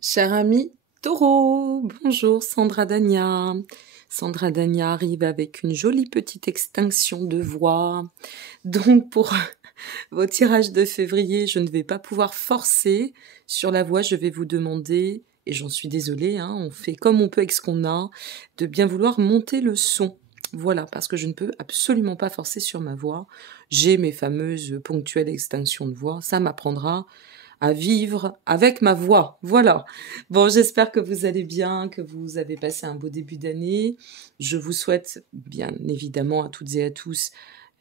Cher ami Taureau, bonjour Sandra Dania. Sandra Dania arrive avec une jolie petite extinction de voix. Donc pour vos tirages de février, je ne vais pas pouvoir forcer sur la voix, je vais vous demander, et j'en suis désolée, on fait comme on peut avec ce qu'on a, de bien vouloir monter le son. Voilà, parce que je ne peux absolument pas forcer sur ma voix. J'ai mes fameuses ponctuelles extinctions de voix, ça m'apprendra à vivre avec ma voix. Voilà. Bon, j'espère que vous allez bien, que vous avez passé un beau début d'année. Je vous souhaite, bien évidemment, à toutes et à tous,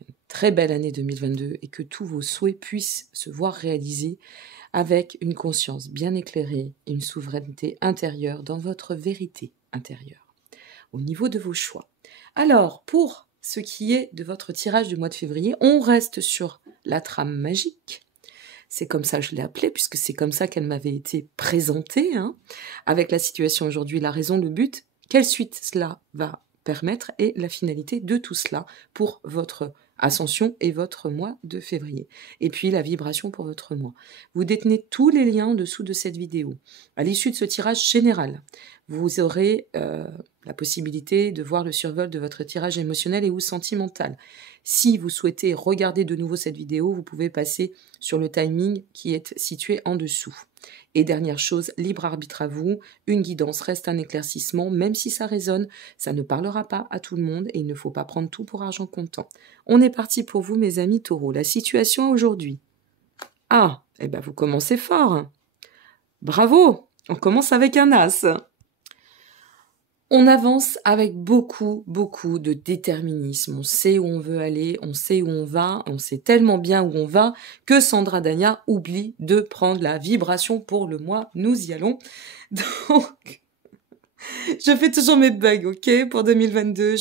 une très belle année 2022 et que tous vos souhaits puissent se voir réalisés avec une conscience bien éclairée et une souveraineté intérieure dans votre vérité intérieure, au niveau de vos choix. Alors, pour ce qui est de votre tirage du mois de février, on reste sur la trame magique. C'est comme ça que je l'ai appelée, puisque c'est comme ça qu'elle m'avait été présentée, avec la situation aujourd'hui, la raison, le but, quelle suite cela va permettre et la finalité de tout cela pour votre ascension et votre mois de février. Et puis la vibration pour votre mois. Vous détenez tous les liens en dessous de cette vidéo. À l'issue de ce tirage général, vous aurez la possibilité de voir le survol de votre tirage émotionnel et ou sentimental. Si vous souhaitez regarder de nouveau cette vidéo, vous pouvez passer sur le timing qui est situé en dessous. Et dernière chose, libre arbitre à vous, une guidance reste un éclaircissement, même si ça résonne, ça ne parlera pas à tout le monde et il ne faut pas prendre tout pour argent comptant. On est parti pour vous, mes amis taureaux. La situation aujourd'hui. Ah, eh ben vous commencez fort. Bravo, on commence avec un as. On avance avec beaucoup de déterminisme. On sait où on veut aller, on sait où on va, on sait tellement bien où on va que Sandra Dania oublie de prendre la vibration pour le mois. Nous y allons. Donc, je fais toujours mes bugs, ok, pour 2022.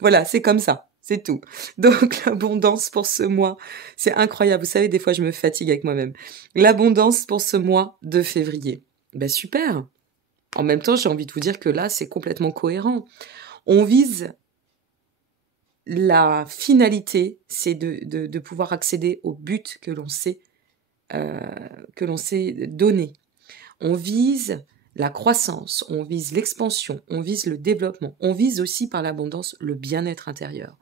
Voilà, c'est comme ça, c'est tout. Donc, l'abondance pour ce mois, c'est incroyable. Vous savez, des fois, je me fatigue avec moi-même. L'abondance pour ce mois de février. Ben super. En même temps, j'ai envie de vous dire que là, c'est complètement cohérent. On vise la finalité, c'est de pouvoir accéder au but que l'on s'est donné. On vise la croissance, on vise l'expansion, on vise le développement, on vise aussi par l'abondance le bien-être intérieur.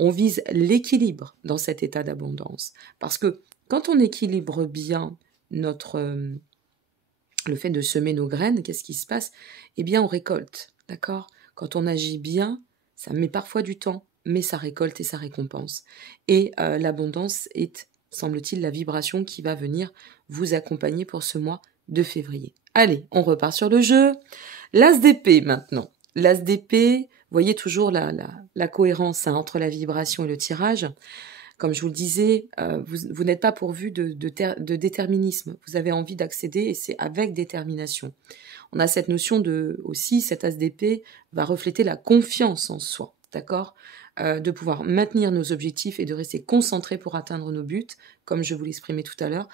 On vise l'équilibre dans cet état d'abondance. Parce que quand on équilibre bien le fait de semer nos graines, qu'est-ce qui se passe? Eh bien, on récolte, d'accord? Quand on agit bien, ça met parfois du temps, mais ça récolte et ça récompense. Et l'abondance est, semble-t-il, la vibration qui va venir vous accompagner pour ce mois de février. Allez, on repart sur le jeu. L'as d'épée maintenant. L'as d'épée, vous voyez toujours la cohérence entre la vibration et le tirage. Comme je vous le disais, vous n'êtes pas pourvu de déterminisme. Vous avez envie d'accéder et c'est avec détermination. On a cette notion aussi, cet as d'épée va refléter la confiance en soi, d'accord, de pouvoir maintenir nos objectifs et de rester concentré pour atteindre nos buts, comme je vous l'exprimais tout à l'heure.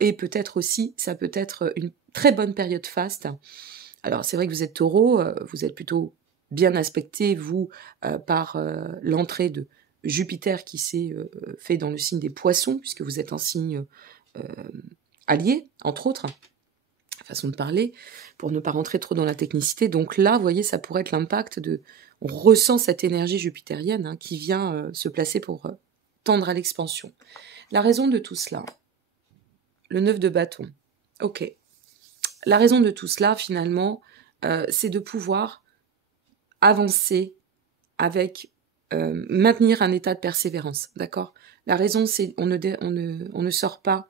Et peut-être aussi, ça peut être une très bonne période faste. Alors c'est vrai que vous êtes taureau, vous êtes plutôt bien aspecté, vous, par l'entrée de Jupiter qui s'est fait dans le signe des poissons, puisque vous êtes un signe allié, entre autres, façon de parler, pour ne pas rentrer trop dans la technicité. Donc là, vous voyez, ça pourrait être l'impact on ressent cette énergie jupitérienne qui vient se placer pour tendre à l'expansion. La raison de tout cela, le 9 de bâton. Ok. La raison de tout cela, finalement, c'est de pouvoir avancer avec maintenir un état de persévérance, d'accord? La raison, c'est on ne sort pas,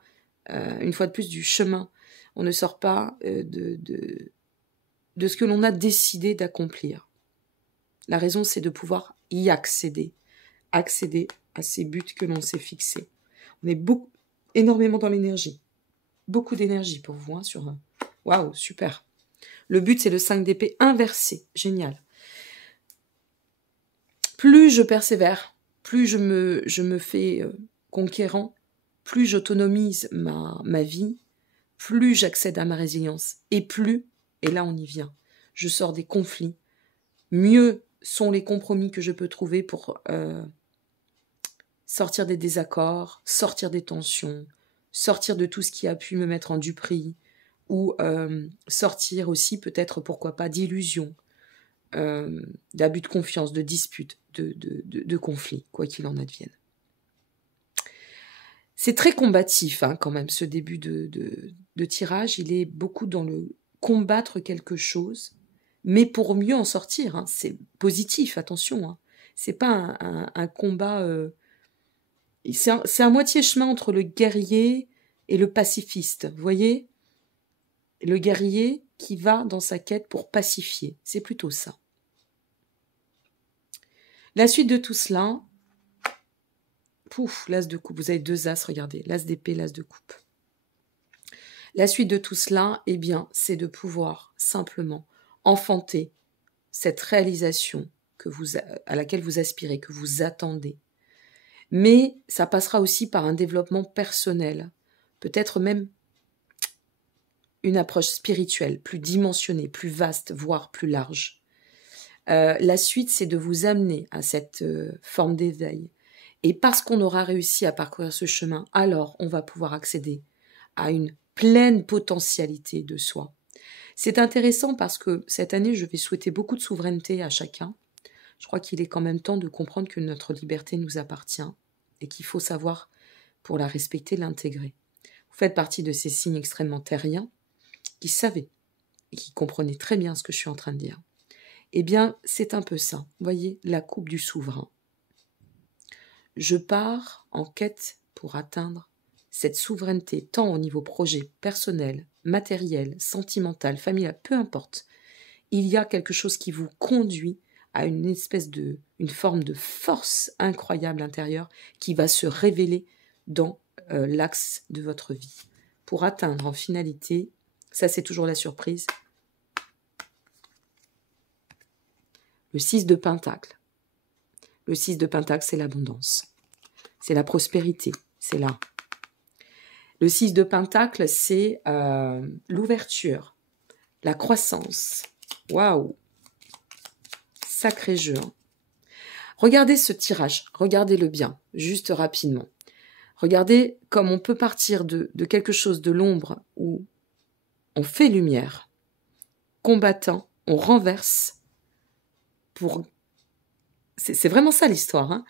une fois de plus, du chemin. On ne sort pas de ce que l'on a décidé d'accomplir. La raison, c'est de pouvoir y accéder à ces buts que l'on s'est fixés. On est énormément dans l'énergie. Beaucoup d'énergie pour vous, sur... Waouh, super. Le but, c'est le 5 d'épée inversé. Génial. Plus je persévère, plus je me fais conquérant, plus j'autonomise ma vie, plus j'accède à ma résilience. Et plus, et là on y vient, je sors des conflits, mieux sont les compromis que je peux trouver pour sortir des désaccords, sortir des tensions, sortir de tout ce qui a pu me mettre en duperie, ou sortir aussi peut-être, pourquoi pas, d'illusions, d'abus de confiance, de disputes, de conflits, quoi qu'il en advienne. C'est très combatif hein, quand même, ce début de tirage. Il est beaucoup dans le combattre quelque chose, mais pour mieux en sortir. Hein. C'est positif, attention. Hein. C'est pas un combat... c'est un moitié chemin entre le guerrier et le pacifiste. Vous voyez ? Le guerrier qui va dans sa quête pour pacifier. C'est plutôt ça. La suite de tout cela... Pouf, l'as de coupe. Vous avez 2 as, regardez. L'as d'épée, l'as de coupe. La suite de tout cela, eh bien, c'est de pouvoir simplement enfanter cette réalisation à laquelle vous aspirez, que vous attendez. Mais ça passera aussi par un développement personnel, peut-être même une approche spirituelle, plus dimensionnée, plus vaste, voire plus large. La suite, c'est de vous amener à cette forme d'éveil. Et parce qu'on aura réussi à parcourir ce chemin, alors on va pouvoir accéder à une pleine potentialité de soi. C'est intéressant parce que cette année, je vais souhaiter beaucoup de souveraineté à chacun. Je crois qu'il est quand même temps de comprendre que notre liberté nous appartient et qu'il faut savoir, pour la respecter, l'intégrer. Vous faites partie de ces signes extrêmement terriens qui savaient et qui comprenaient très bien ce que je suis en train de dire. Eh bien, c'est un peu ça. Vous voyez, la coupe du souverain. Je pars en quête pour atteindre cette souveraineté, tant au niveau projet personnel, matériel, sentimental, familial, peu importe. Il y a quelque chose qui vous conduit à une forme de force incroyable intérieure qui va se révéler dans l'axe de votre vie. Pour atteindre en finalité, ça c'est toujours la surprise, le 6 de Pentacle. Le 6 de Pentacle, c'est l'abondance. C'est la prospérité, c'est là. Le 6 de Pentacle, c'est l'ouverture, la croissance. Waouh! Sacré jeu. Hein. Regardez ce tirage, regardez-le bien, juste rapidement. Regardez comme on peut partir de quelque chose de l'ombre où on fait lumière, combattant, on renverse pour... C'est vraiment ça l'histoire,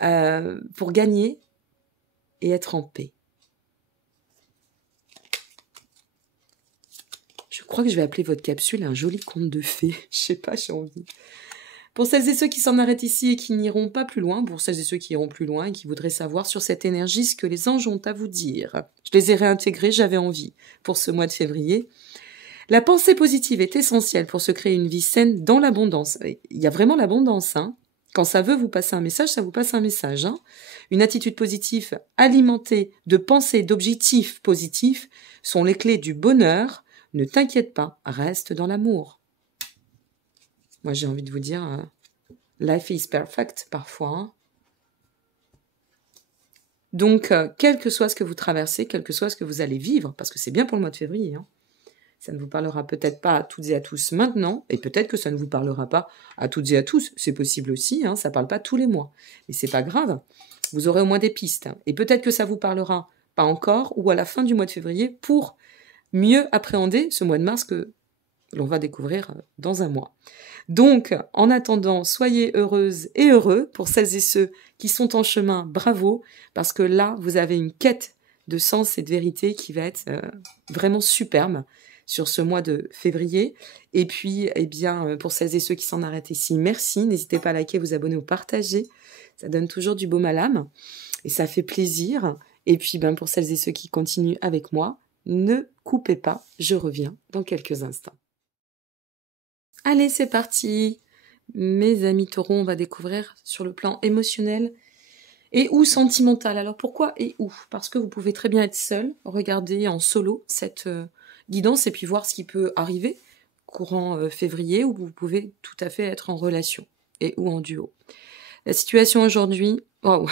hein, pour gagner et être en paix. Je crois que je vais appeler votre capsule un joli conte de fées. Je sais pas, j'ai envie. Pour celles et ceux qui s'en arrêtent ici et qui n'iront pas plus loin, pour celles et ceux qui iront plus loin et qui voudraient savoir sur cette énergie ce que les anges ont à vous dire, je les ai réintégrés, j'avais envie, pour ce mois de février. La pensée positive est essentielle pour se créer une vie saine dans l'abondance. Il y a vraiment l'abondance, hein. Quand ça veut vous passer un message, ça vous passe un message. Hein. Une attitude positive alimentée de pensées et d'objectifs positifs sont les clés du bonheur. Ne t'inquiète pas, reste dans l'amour. Moi, j'ai envie de vous dire, life is perfect parfois. Hein. Donc, quel que soit ce que vous traversez, quel que soit ce que vous allez vivre, parce que c'est bien pour le mois de février, hein, ça ne vous parlera peut-être pas à toutes et à tous maintenant, et peut-être que ça ne vous parlera pas à toutes et à tous. C'est possible aussi, hein, ça ne parle pas tous les mois. Mais c'est pas grave, vous aurez au moins des pistes. Hein, et peut-être que ça vous parlera pas encore, ou à la fin du mois de février, pour mieux appréhender ce mois de mars que l'on va découvrir dans un mois. Donc, en attendant, soyez heureuses et heureux. Pour celles et ceux qui sont en chemin, bravo, parce que là, vous avez une quête de sens et de vérité qui va être vraiment superbe sur ce mois de février. Et puis, eh bien, pour celles et ceux qui s'en arrêtent ici, merci. N'hésitez pas à liker, vous abonner ou partager. Ça donne toujours du baume à l'âme et ça fait plaisir. Et puis, pour celles et ceux qui continuent avec moi, ne coupez pas, je reviens dans quelques instants. Allez, c'est parti. Mes amis taureaux, on va découvrir sur le plan émotionnel et ou sentimental. Alors pourquoi et où? Parce que vous pouvez très bien être seul, regarder en solo cette guidance et puis voir ce qui peut arriver courant février, ou vous pouvez tout à fait être en relation et ou en duo. La situation aujourd'hui, waouh,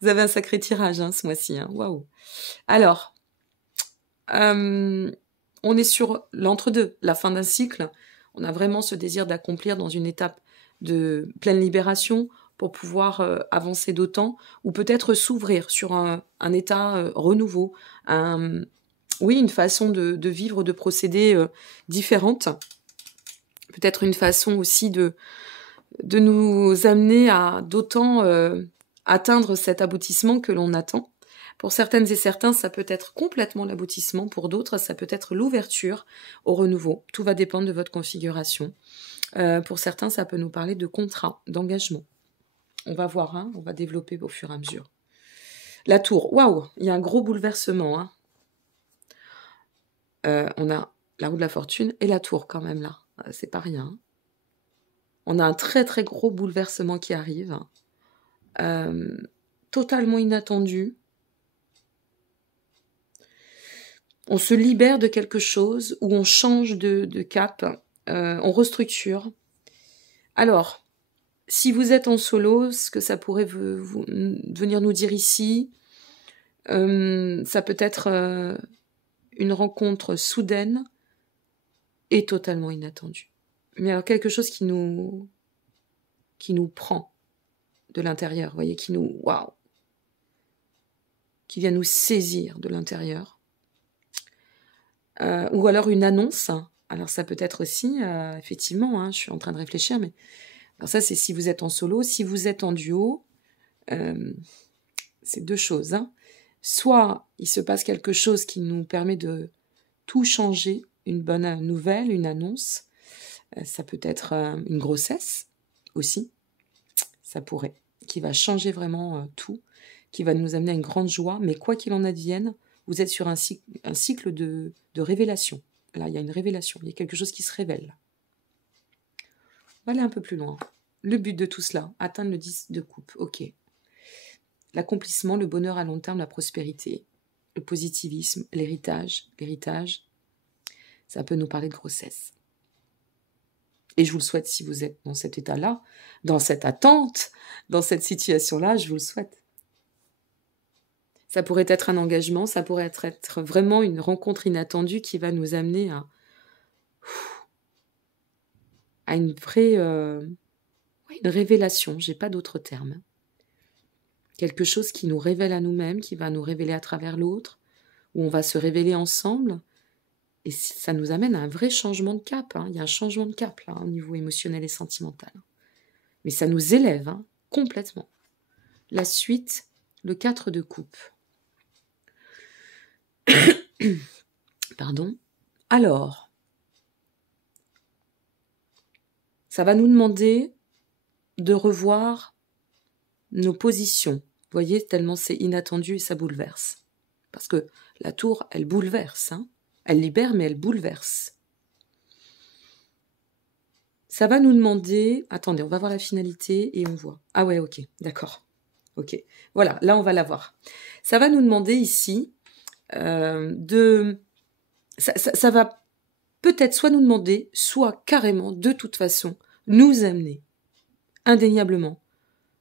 vous avez un sacré tirage ce mois-ci, hein. Waouh. Alors, on est sur l'entre-deux, la fin d'un cycle. On a vraiment ce désir d'accomplir dans une étape de pleine libération pour pouvoir avancer d'autant, ou peut-être s'ouvrir sur un état renouveau, oui, une façon de vivre, de procéder différente. Peut-être une façon aussi de nous amener à d'autant atteindre cet aboutissement que l'on attend. Pour certaines et certains, ça peut être complètement l'aboutissement. Pour d'autres, ça peut être l'ouverture au renouveau. Tout va dépendre de votre configuration. Pour certains, ça peut nous parler de contrat, d'engagement. On va voir, hein, on va développer au fur et à mesure. La tour, waouh, il y a un gros bouleversement. Hein. On a la roue de la fortune et la tour quand même là. C'est pas rien. Hein. On a un très très gros bouleversement qui arrive. Totalement inattendu. On se libère de quelque chose ou on change de cap, on restructure. Alors, si vous êtes en solo, ce que ça pourrait venir nous dire ici, ça peut être une rencontre soudaine et totalement inattendue. Mais alors quelque chose qui nous prend de l'intérieur, vous voyez, qui vient nous saisir de l'intérieur. Ou alors une annonce. Alors ça peut être aussi, effectivement, hein, je suis en train de réfléchir, mais alors ça c'est si vous êtes en solo, si vous êtes en duo, c'est deux choses. Hein. Soit il se passe quelque chose qui nous permet de tout changer, une bonne nouvelle, une annonce. Ça peut être une grossesse aussi, ça pourrait, qui va changer vraiment tout, qui va nous amener à une grande joie, mais quoi qu'il en advienne, vous êtes sur un cycle de révélation. Là, il y a une révélation, il y a quelque chose qui se révèle. On va aller un peu plus loin. Le but de tout cela, atteindre le 10 de coupe, ok. L'accomplissement, le bonheur à long terme, la prospérité, le positivisme, l'héritage, ça peut nous parler de grossesse. Et je vous le souhaite si vous êtes dans cet état-là, dans cette attente, dans cette situation-là, je vous le souhaite. Ça pourrait être un engagement, ça pourrait être vraiment une rencontre inattendue qui va nous amener à une vraie une révélation, j'ai pas d'autre terme. Quelque chose qui nous révèle à nous-mêmes, qui va nous révéler à travers l'autre, où on va se révéler ensemble, et ça nous amène à un vrai changement de cap. Hein. Il y a un changement de cap là, au niveau émotionnel et sentimental. Mais ça nous élève complètement. La suite, le 4 de coupe. Pardon. Alors, ça va nous demander de revoir nos positions. Vous voyez, tellement c'est inattendu et ça bouleverse. Parce que la tour, elle bouleverse. Hein. Elle libère, mais elle bouleverse. Ça va nous demander... Attendez, on va voir la finalité et on voit. Ah ouais, ok, d'accord. Ok, voilà, là on va la voir. Ça va nous demander ici de... Ça va peut-être soit nous demander, soit carrément, de toute façon, nous amener, indéniablement,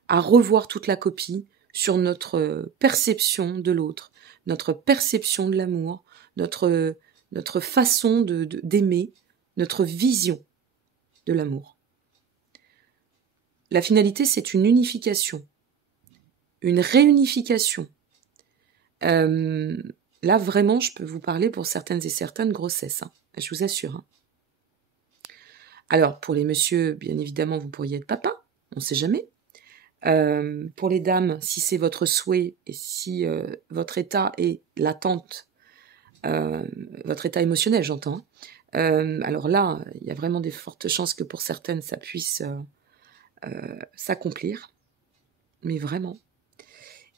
à revoir toute la copie sur notre perception de l'autre, notre perception de l'amour, notre façon d'aimer, notre vision de l'amour. La finalité, c'est une unification, une réunification. Là, vraiment, je peux vous parler pour certaines et certaines grossesses, hein, je vous assure. Hein. Alors, pour les messieurs, bien évidemment, vous pourriez être papa, on ne sait jamais. Pour les dames, si c'est votre souhait et si votre état est l'attente, votre état émotionnel, j'entends. Alors là, il y a vraiment des fortes chances que pour certaines, ça puisse s'accomplir. Mais vraiment.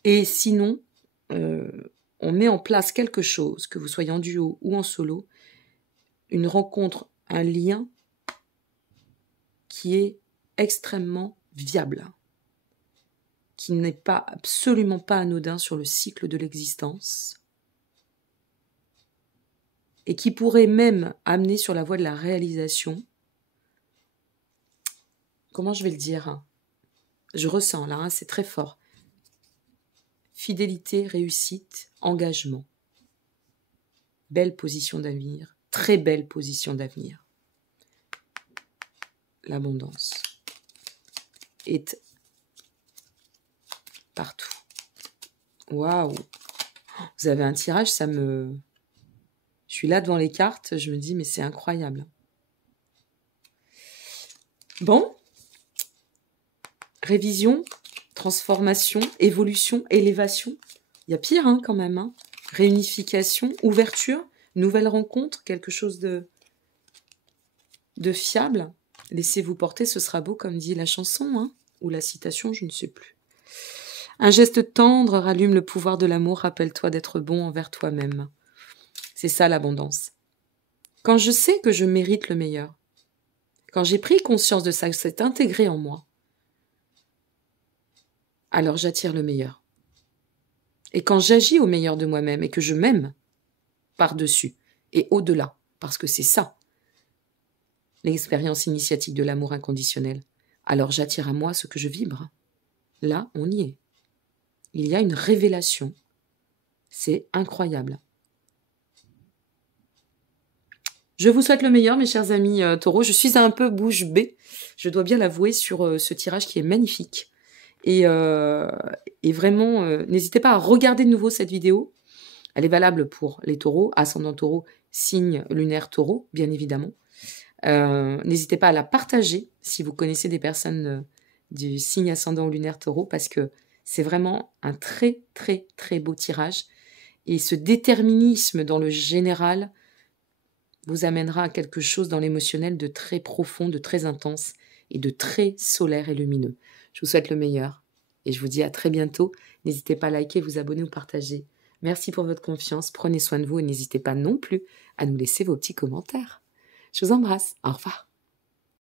Et sinon, on met en place quelque chose, que vous soyez en duo ou en solo, une rencontre, un lien qui est extrêmement viable, qui n'est pas absolument pas anodin sur le cycle de l'existence et qui pourrait même amener sur la voie de la réalisation. Comment je vais le dire ? Je ressens là, c'est très fort. Fidélité, réussite, engagement. Belle position d'avenir, très belle position d'avenir. L'abondance est partout. Waouh! Vous avez un tirage, ça me... Je suis là devant les cartes, je me dis, mais c'est incroyable. Bon. Révision, transformation, évolution, élévation. Il y a pire hein, quand même. Hein. Réunification, ouverture, nouvelle rencontre, quelque chose de fiable. Laissez-vous porter, ce sera beau, comme dit la chanson, hein, ou la citation, je ne sais plus. Un geste tendre rallume le pouvoir de l'amour, rappelle-toi d'être bon envers toi-même. C'est ça l'abondance. Quand je sais que je mérite le meilleur, quand j'ai pris conscience de ça, que c'est intégré en moi, alors j'attire le meilleur. Et quand j'agis au meilleur de moi-même et que je m'aime par-dessus et au-delà, parce que c'est ça, l'expérience initiatique de l'amour inconditionnel, alors j'attire à moi ce que je vibre. Là, on y est. Il y a une révélation. C'est incroyable. Je vous souhaite le meilleur, mes chers amis taureaux. Je suis un peu bouche bée, je dois bien l'avouer, sur ce tirage qui est magnifique. Et vraiment, n'hésitez pas à regarder de nouveau cette vidéo. Elle est valable pour les taureaux, ascendant taureau, signe lunaire taureau, bien évidemment. N'hésitez pas à la partager si vous connaissez des personnes du signe ascendant ou lunaire taureau, parce que c'est vraiment un très, très, très beau tirage. Et ce déterminisme dans le général vous amènera à quelque chose dans l'émotionnel de très profond, de très intense et de très solaire et lumineux. Je vous souhaite le meilleur et je vous dis à très bientôt. N'hésitez pas à liker, vous abonner ou partager. Merci pour votre confiance, prenez soin de vous et n'hésitez pas non plus à nous laisser vos petits commentaires. Je vous embrasse, au revoir.